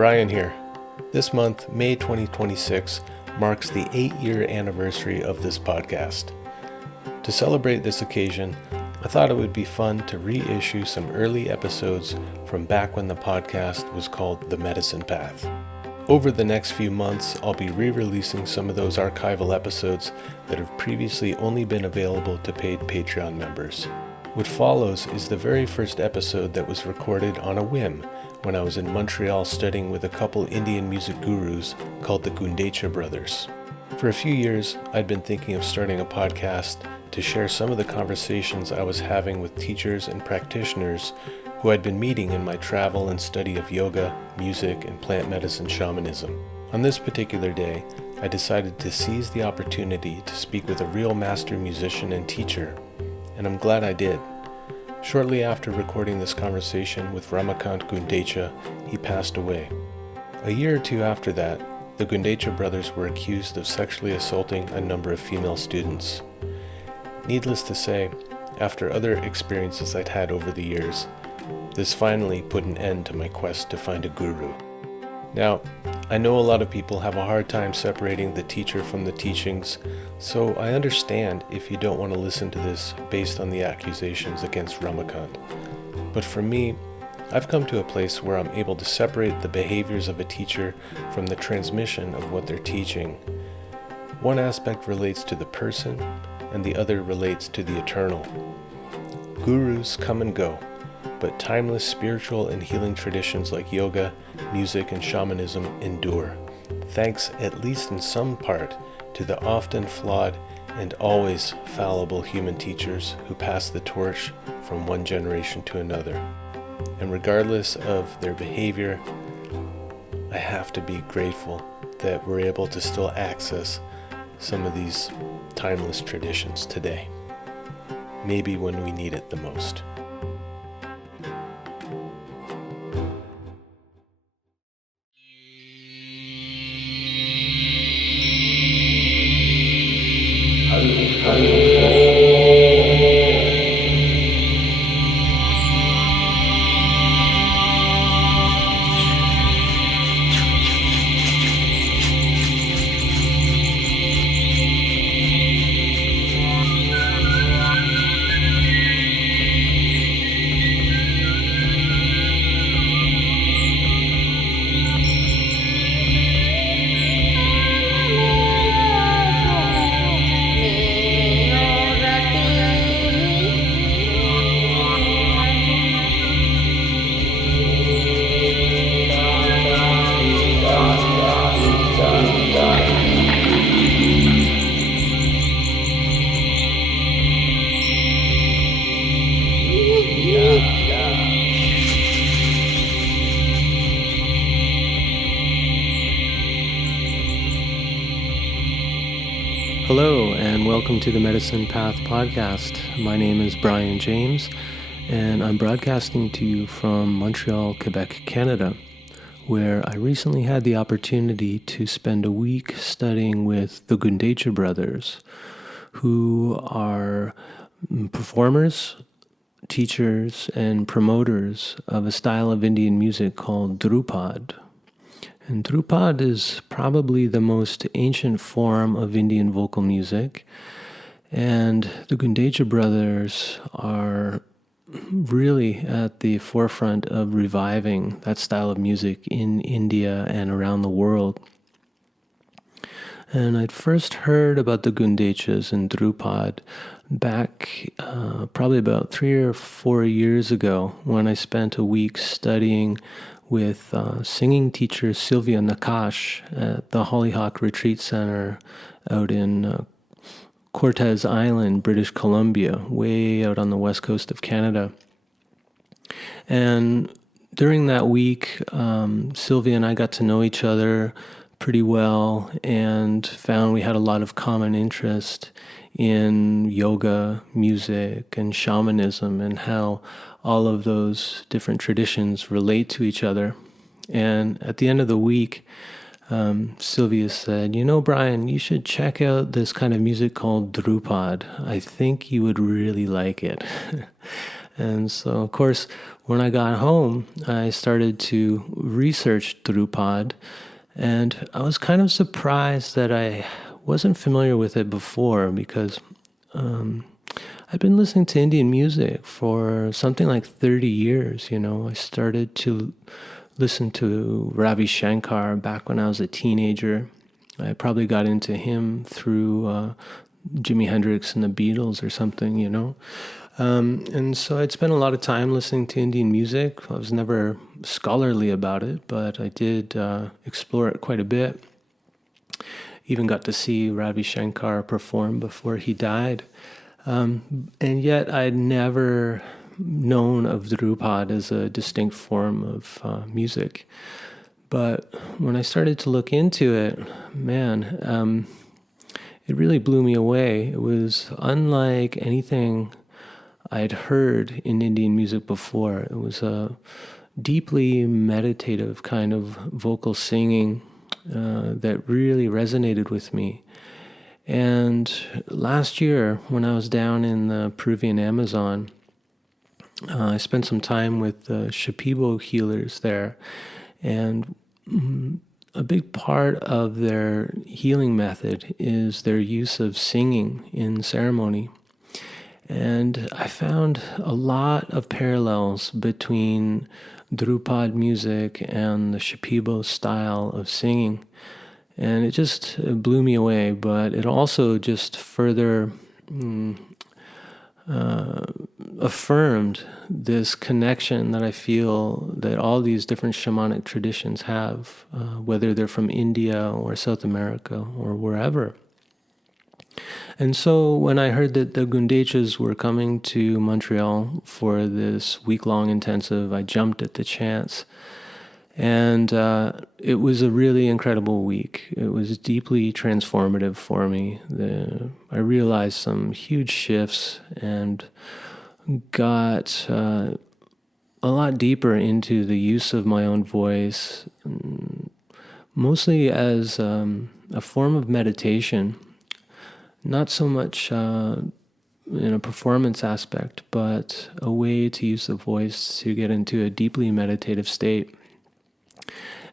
Brian here. This month, May 2026, marks the 8-year anniversary of this podcast. To celebrate this occasion, I thought it would be fun to reissue some early episodes from back when the podcast was called The Medicine Path. Over the next few months, I'll be re-releasing some of those archival episodes that have previously only been available to paid Patreon members. What follows is the very first episode that was recorded on a whim when I was in Montreal studying with a couple Indian music gurus called the Gundecha brothers. For a few years, I'd been thinking of starting a podcast to share some of the conversations I was having with teachers and practitioners who I'd been meeting in my travel and study of yoga, music, and plant medicine shamanism. On this particular day, I decided to seize the opportunity to speak with a real master musician and teacher, and I'm glad I did. Shortly after recording this conversation with Ramakant Gundecha, he passed away. A year or two after that, the Gundecha brothers were accused of sexually assaulting a number of female students. Needless to say, after other experiences I'd had over the years, this finally put an end to my quest to find a guru. Now, I know a lot of people have a hard time separating the teacher from the teachings, so I understand if you don't want to listen to this based on the accusations against Ramakant. But for me, I've come to a place where I'm able to separate the behaviors of a teacher from the transmission of what they're teaching. One aspect relates to the person, and the other relates to the eternal. Gurus come and go, but timeless spiritual and healing traditions like yoga, music, and shamanism endure, thanks at least in some part to the often flawed and always fallible human teachers who pass the torch from one generation to another. And regardless of their behavior, I have to be grateful that we're able to still access some of these timeless traditions today, maybe when we need it the most. Hello, and welcome to the Medicine Path podcast. My name is Brian James, and I'm broadcasting to you from Montreal, Quebec, Canada, where I recently had the opportunity to spend a week studying with the Gundecha brothers, who are performers, teachers, and promoters of a style of Indian music called Dhrupad. And Dhrupad is probably the most ancient form of Indian vocal music, and the Gundecha brothers are really at the forefront of reviving that style of music in India and around the world. And I'd first heard about the Gundechas and Dhrupad back probably about 3 or 4 years ago when I spent a week studying with singing teacher Sylvia Nakash at the Hollyhock Retreat Center out in Cortes Island, British Columbia, way out on the west coast of Canada. And during that week, Sylvia and I got to know each other pretty well and found we had a lot of common interest in yoga, music, and shamanism, and how all of those different traditions relate to each other. And at the end of the week, Sylvia said, Brian, you should check out this kind of music called Dhrupad. I think you would really like it. And so, of course, when I got home, I started to research Dhrupad, and I was kind of surprised that I wasn't familiar with it before because I've been listening to Indian music for something like 30 years. I started to listen to Ravi Shankar back when I was a teenager. I probably got into him through Jimi Hendrix and the Beatles or something. And so I'd spent a lot of time listening to Indian music. I was never scholarly about it, but I did explore it quite a bit. Even got to see Ravi Shankar perform before he died. And yet I'd never known of Dhrupad as a distinct form of music. But when I started to look into it, man, it really blew me away. It was unlike anything I'd heard in Indian music before. It was a deeply meditative kind of vocal singing that really resonated with me. And last year, when I was down in the Peruvian Amazon, I spent some time with the Shipibo healers there. And a big part of their healing method is their use of singing in ceremony. And I found a lot of parallels between Dhrupad music and the Shipibo style of singing. And it just blew me away, but it also just further affirmed this connection that I feel that all these different shamanic traditions have, whether they're from India or South America or wherever. And so when I heard that the Gundechas were coming to Montreal for this week-long intensive, I jumped at the chance. And it was a really incredible week. It was deeply transformative for me. I realized some huge shifts and got a lot deeper into the use of my own voice, mostly as a form of meditation, not so much in a performance aspect, but a way to use the voice to get into a deeply meditative state.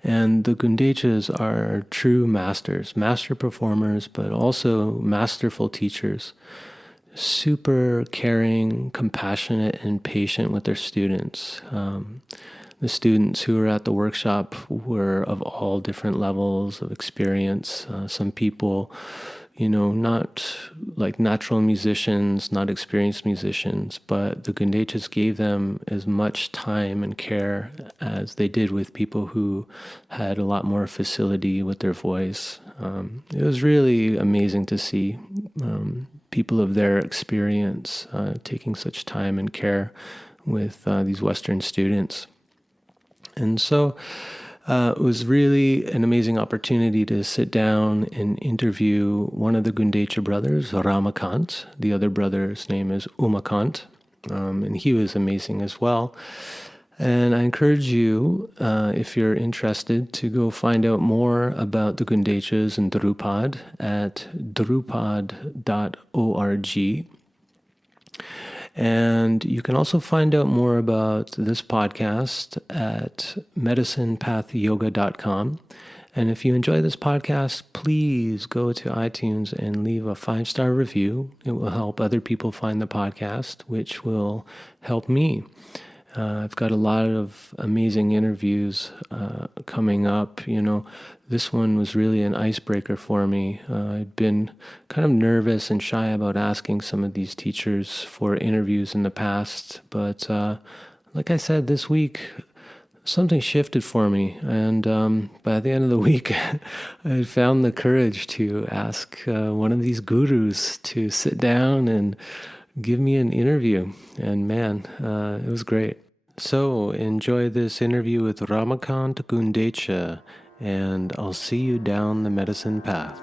And the Gundechas are true masters, master performers, but also masterful teachers. Super caring, compassionate, and patient with their students. The students who were at the workshop were of all different levels of experience. Some people, not like natural musicians, not experienced musicians, but the Gundechas gave them as much time and care as they did with people who had a lot more facility with their voice. It was really amazing to see people of their experience taking such time and care with these Western students. And so it was really an amazing opportunity to sit down and interview one of the Gundecha brothers, Ramakant. The other brother's name is Umakant, and he was amazing as well. And I encourage you, if you're interested, to go find out more about the Gundechas and Dhrupad at drupad.org. And you can also find out more about this podcast at medicinepathyoga.com. And if you enjoy this podcast, please go to iTunes and leave a 5-star review. It will help other people find the podcast, which will help me. I've got a lot of amazing interviews coming up. This one was really an icebreaker for me. I'd been kind of nervous and shy about asking some of these teachers for interviews in the past. But like I said, this week, something shifted for me. And by the end of the week, I found the courage to ask one of these gurus to sit down and give me an interview. And man, it was great. So enjoy this interview with Ramakant Gundecha, and I'll see you down the medicine path.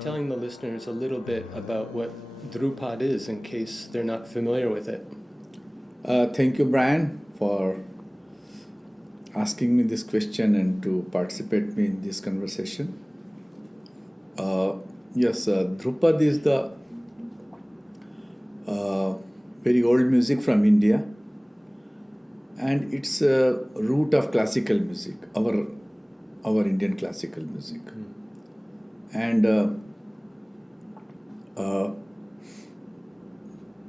telling the listeners a little bit about what Dhrupad is in case they're not familiar with it. Thank you, Brian, for asking me this question and to participate me in this conversation. Dhrupad is the very old music from India, and it's a root of classical music, our Indian classical music. And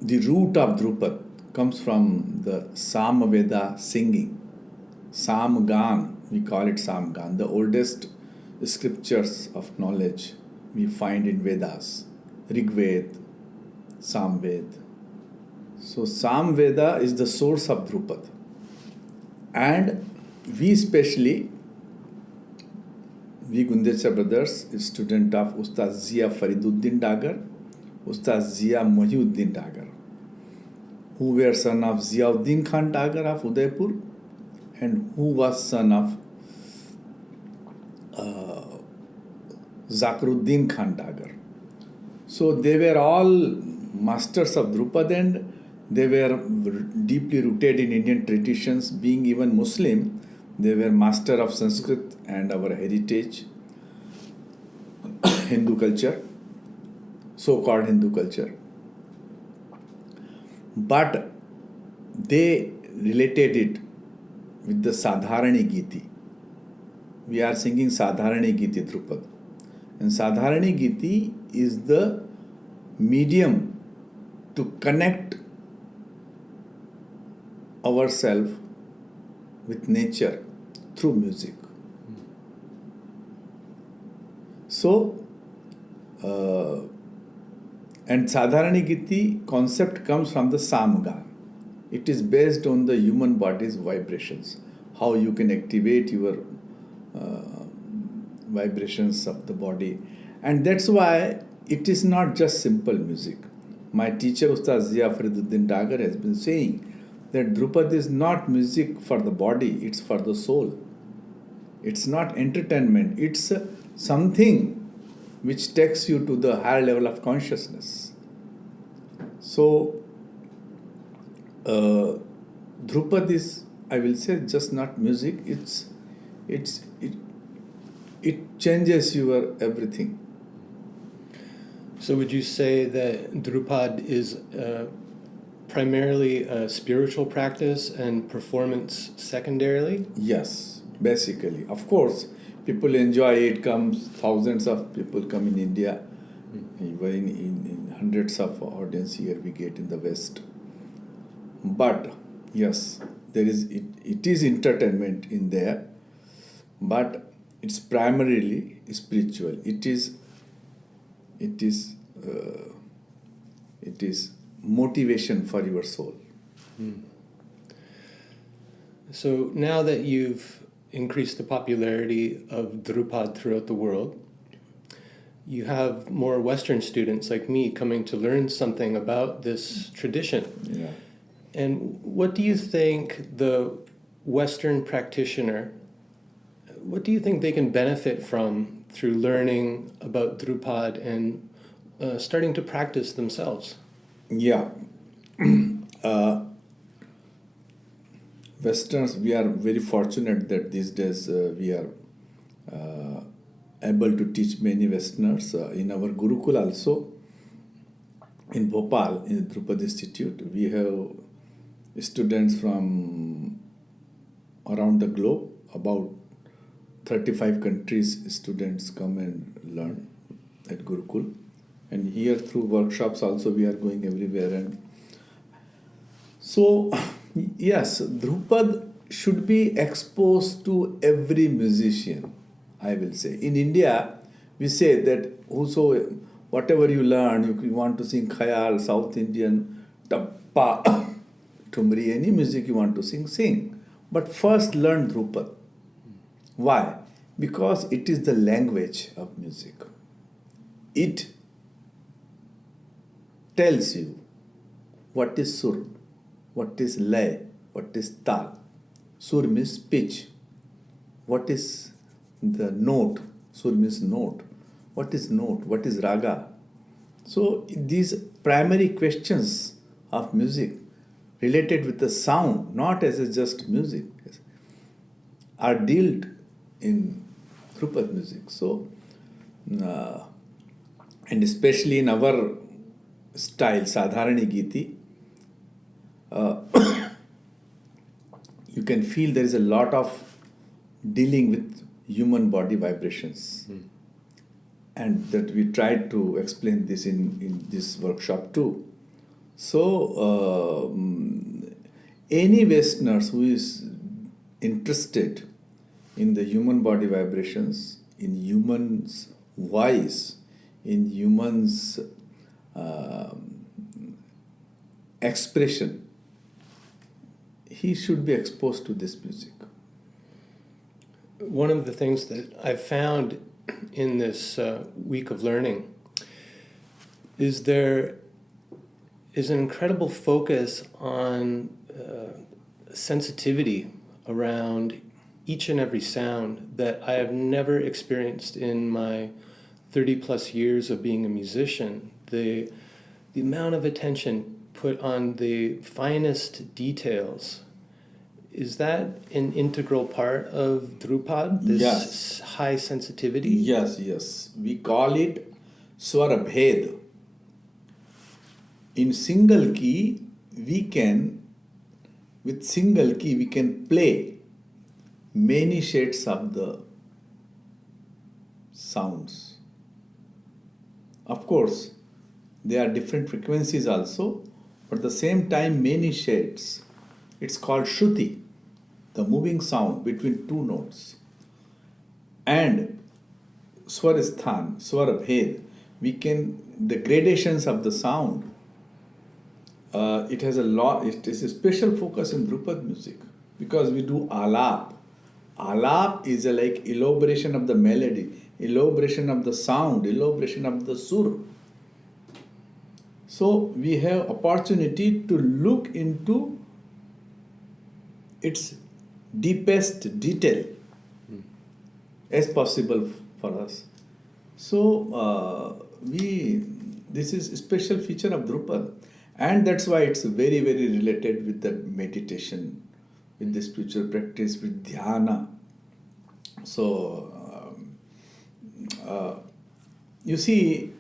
the root of Dhrupad comes from the Samaveda singing. Samgan, we call it Samgan, the oldest scriptures of knowledge we find in Vedas, Rigved, Samved. So Samveda is the source of Dhrupad. And we Gundecha brothers, student of Ustad Zia Fariduddin Dagar, Ustad Zia Mohiuddin Dagar, who were son of Ziauddin Khan Dagar of Udaipur, and who was son of Zakruddin Khan Dagar. So they were all masters of Dhrupad, and they were deeply rooted in Indian traditions. Being even Muslim, they were master of Sanskrit and our heritage, Hindu culture, so-called Hindu culture. But they related it with the Sadharani Giti. We are singing Sadharani Giti Dhrupad. And Sadharani Giti is the medium to connect ourselves with nature through music. So, and Sadharani Giti concept comes from the Samgan. It is based on the human body's vibrations, how you can activate your vibrations of the body. And that's why it is not just simple music. My teacher, Ustad Zia Fariduddin Dagar, has been saying that Dhrupad is not music for the body, it's for the soul. It's not entertainment, it's something which takes you to the higher level of consciousness. So, Dhrupad is, I will say, just not music, it changes your everything. So would you say that Dhrupad is primarily a spiritual practice and performance secondarily? Yes, basically. Of course, people enjoy it, thousands of people come in India, even in hundreds of audience here we get in the West. But yes, it is entertainment in there, but it's primarily spiritual. It is motivation for your soul. So now that you've increased the popularity of Dhrupad throughout the world, you have more Western students like me coming to learn something about this tradition. Yeah. And what do you think the Western practitioner, what do you think they can benefit from through learning about Dhrupad and starting to practice themselves? Yeah. Westerns, we are very fortunate that these days we are able to teach many Westerners. In our Gurukul also, in Bhopal, in the Dhrupad Institute, we have students from around the globe, about 35 countries students come and learn at Gurukul. And here through workshops also we are going everywhere. And so, yes, Dhrupad should be exposed to every musician, I will say. In India, we say that whatever you learn, you want to sing Khayal, South Indian, Tappa, Tumri, any music you want to sing. But first learn Dhrupad. Why? Because it is the language of music. It tells you what is sur, what is lay, what is tal. Sur means pitch. What is the note? Sur means note. what is note, what is raga. So these primary questions of music related with the sound, not as a just music, are dealt in Dhrupad music. So, and especially in our style, Sadharani Giti, you can feel there is a lot of dealing with human body vibrations. And that we tried to explain this in this workshop too. So, any Westerners who is interested in the human body vibrations, in humans' voice, in humans' expression, he should be exposed to this music. One of the things that I've found in this week of learning is there is an incredible focus on sensitivity around each and every sound that I have never experienced in my 30 plus years of being a musician. The amount of attention put on the finest details, is that an integral part of Dhrupad, this Yes. high sensitivity? Yes. We call it Swara Bhed. In single key, with single key, we can play many shades of the sounds. Of course, there are different frequencies also, but at the same time, many shades. It's called Shruti, the moving sound between two notes. And Swarasthan, Swara Bhed, the gradations of the sound, it has it is a special focus in Dhrupad music because we do alap. Alap is like elaboration of the melody, elaboration of the sound, elaboration of the sur. So we have opportunity to look into its deepest detail as possible for us. So this is a special feature of Dhrupad, and that's why it's very, very related with the meditation, with the spiritual practice, with dhyana. So you see,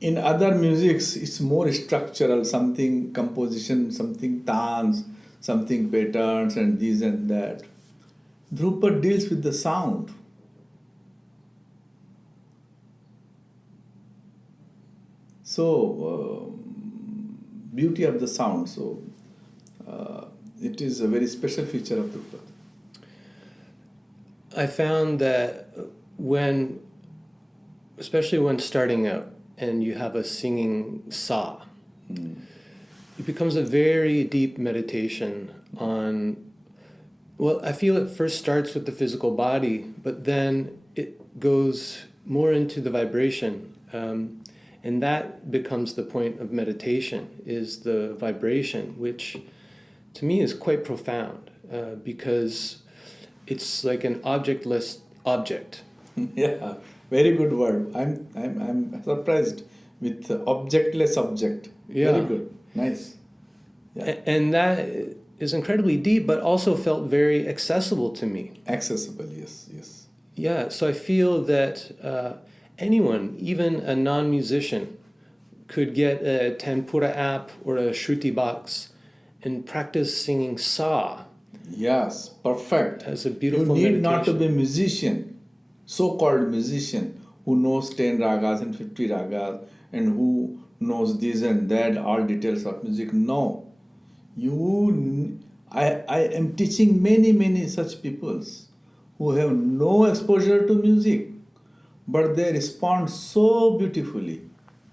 in other musics, it's more structural, something composition, something tans, something patterns, and this and that. Dhrupad deals with the sound. So, beauty of the sound. So, it is a very special feature of Dhrupad. I found that especially when starting out and you have a singing sa, it becomes a very deep meditation on, well, I feel it first starts with the physical body, but then it goes more into the vibration. And that becomes the point of meditation, is the vibration, which to me is quite profound because it's like an objectless object. Yeah, very good word. I'm surprised with objectless object. Yeah. Very good. Nice. Yeah. And that is incredibly deep, but also felt very accessible to me. Accessible, yes. Yeah, so I feel that anyone, even a non-musician, could get a Tanpura app or a Shruti box and practice singing sa. Yes, perfect. As a beautiful You need meditation. not to be a musician, so-called musician, who knows 10 ragas and 50 ragas and who knows this and that, all details of music. No. I am teaching many such peoples who have no exposure to music, but they respond so beautifully.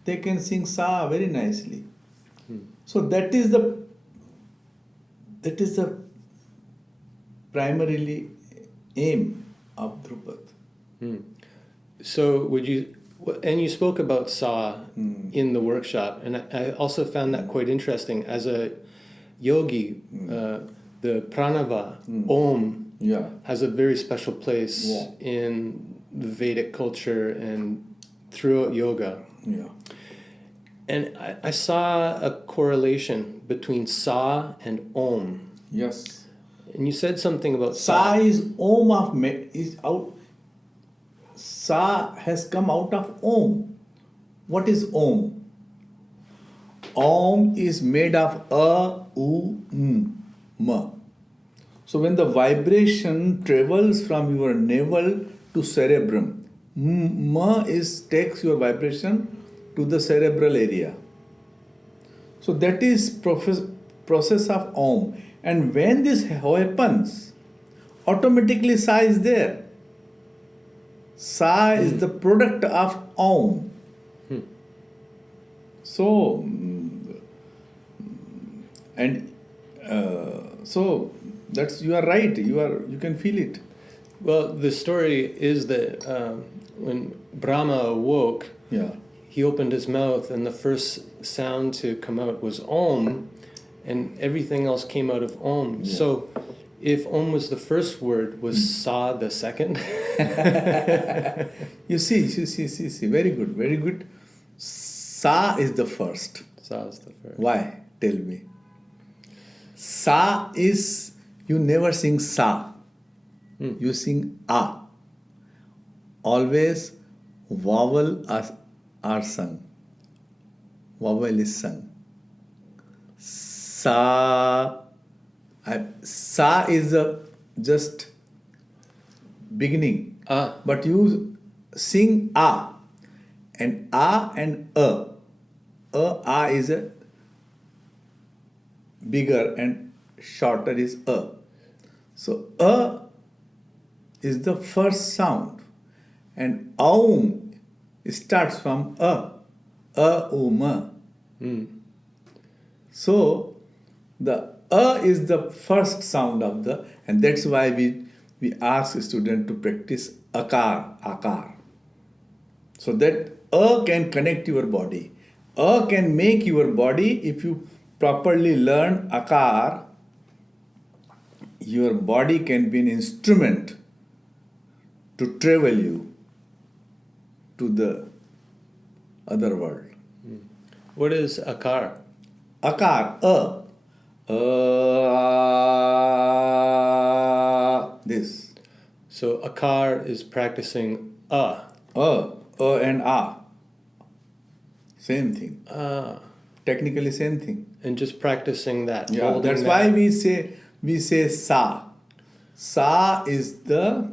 They can sing sa very nicely. So that is the primarily aim of Dhrupad. So and you spoke about sa in the workshop, and I also found that quite interesting. As a yogi, the pranava, Om, has a very special place in the Vedic culture and throughout yoga. Yeah. And I saw a correlation between Sa and Om. Yes. And you said something about Sa is Om is out. Sa has come out of Om. What is Om? Om is made of A, U, M, Ma. So when the vibration travels from your navel to cerebrum, Ma takes your vibration to the cerebral area. So that is process of Om. And when this happens, automatically Sa is there. Sa is the product of Om. So, so that's, you are right. You can feel it. Well, the story is that when Brahma awoke, Yeah. he opened his mouth, and the first sound to come out was Om, and everything else came out of Om. Yeah. So, if Om was the first word, was Sa the second? You see. Very good, very good. Sa is the first. Sa is the first. Why? Tell me. Sa is, you never sing Sa. You sing A. Always vowel are sung. Vowel is sung. Sa. Sa is just beginning. But you sing A. And A and A. A is a bigger and shorter is A. So A is the first sound. And Aum starts from A. A-U-M. So the A is the first sound of the, and that's why we ask students to practice akar. So that A can connect your body. A can make your body, if you properly learn akar, your body can be an instrument to travel you to the other world. What is Akar? Akar, this. So Akar is practicing And A. Same thing. Technically same thing. And just practicing that. Yeah, that's why we say Sa. Sa is the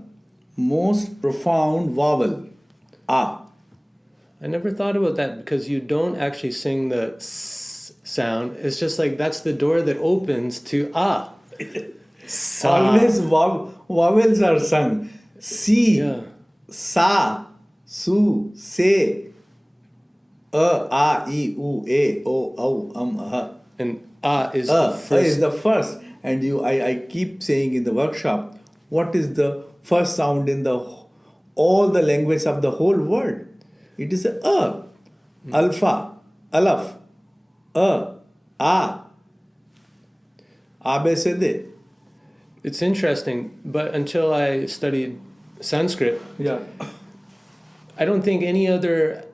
most profound vowel. A. I never thought about that, because you don't actually sing the S sound. It's just like that's the door that opens to A. Sa. Always vowels are sung. Si, Sa, Su, Se, A, I, U, A, O, A. And A is A the first. is the first. And I keep saying in the workshop, what is the first sound in all the language of the whole world? It is A. Alpha, Alaf, A, ABCD. It's interesting, but until I studied Sanskrit, Yeah. I don't think any other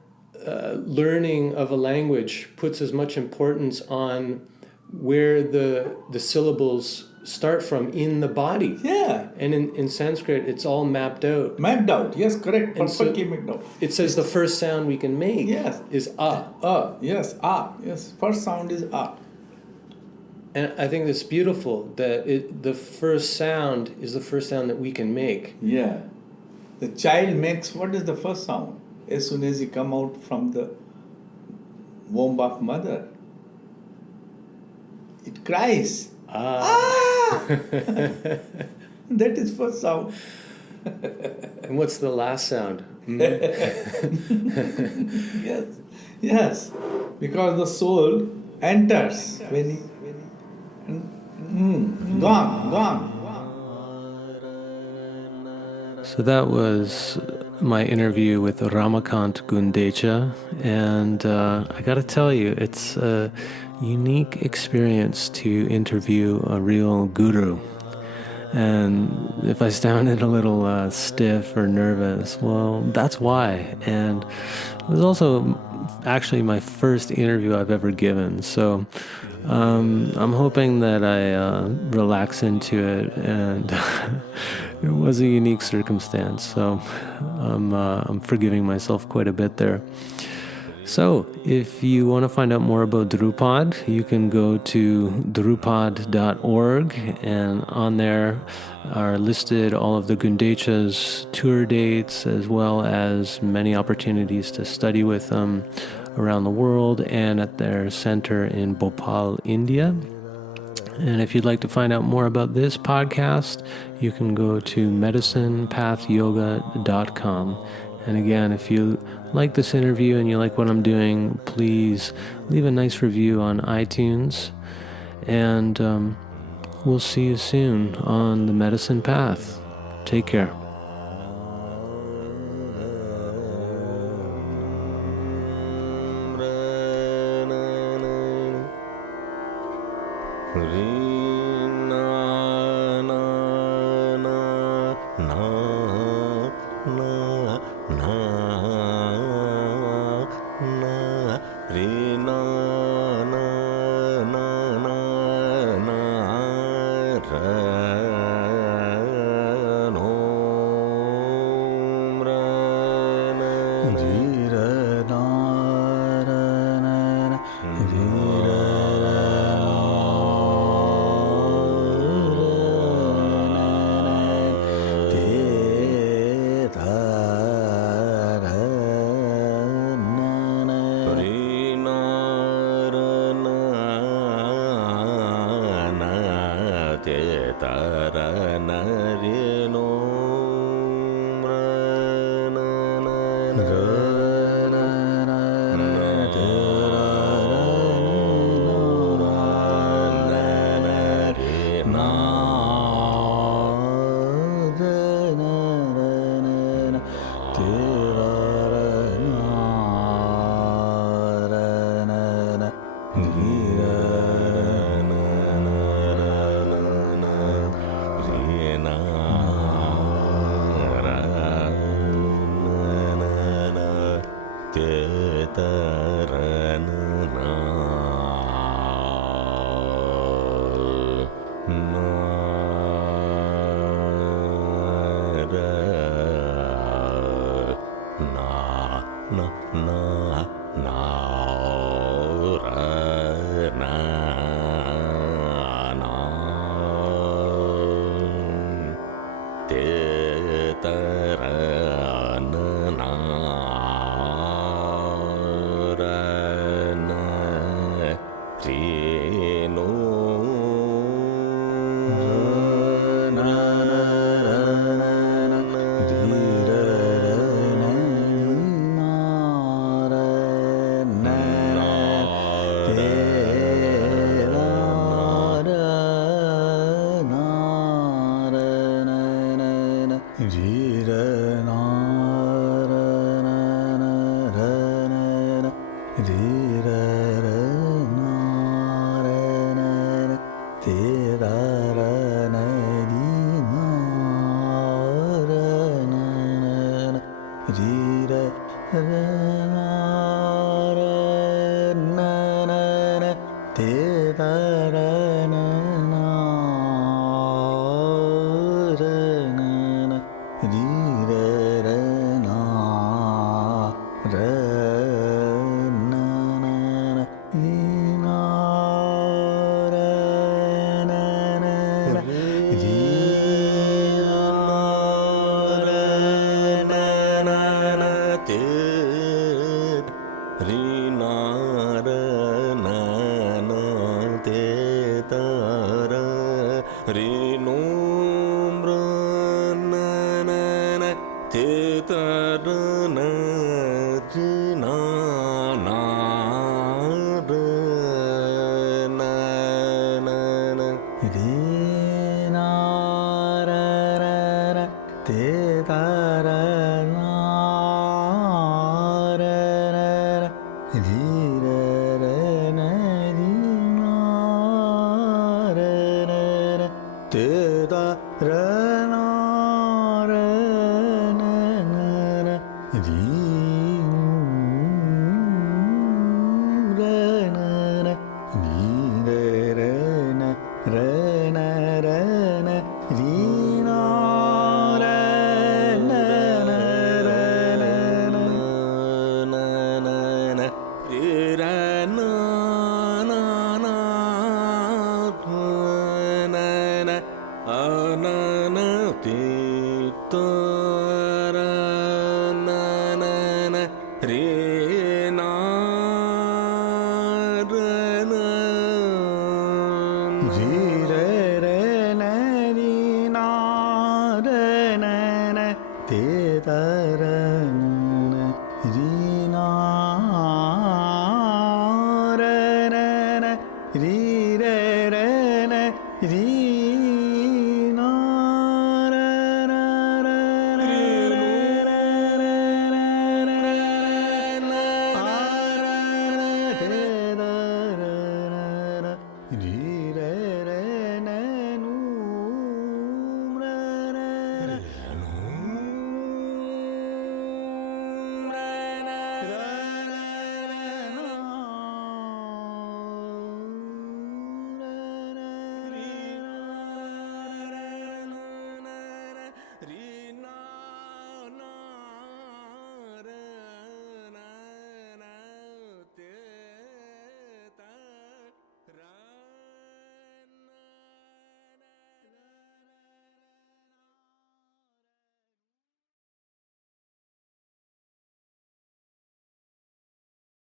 learning of a language puts as much importance on where the syllables start from in the body. Yeah. And in Sanskrit, it's all mapped out. Mapped out. Yes, correct. And so Perfectly mapped out. It says the first sound we can make is A. Yes, A. Yes, first sound is A. And I think it's beautiful that the first sound is the first sound that we can make. Yeah. The child makes, what is the first sound? As soon as he come out from the womb of mother, it cries. That is first sound. And what's the last sound? Yes. Because the soul enters when he gone. So that was my interview with Ramakant Gundecha, and I gotta tell you, it's a unique experience to interview a real guru. And if I sounded a little stiff or nervous, well, that's why. And it was also actually my first interview I've ever given. So I'm hoping that I relax into it, and it was a unique circumstance. So I'm forgiving myself quite a bit there. So, if you want to find out more about Dhrupad, you can go to dhrupad.org, and on there are listed all of the Gundecha's tour dates, as well as many opportunities to study with them around the world and at their center in Bhopal, India. And if you'd like to find out more about this podcast, you can go to medicinepathyoga.com. And again, if you like this interview and you like what I'm doing, please leave a nice review on iTunes. And we'll see you soon on the medicine path. Take care. Te da Re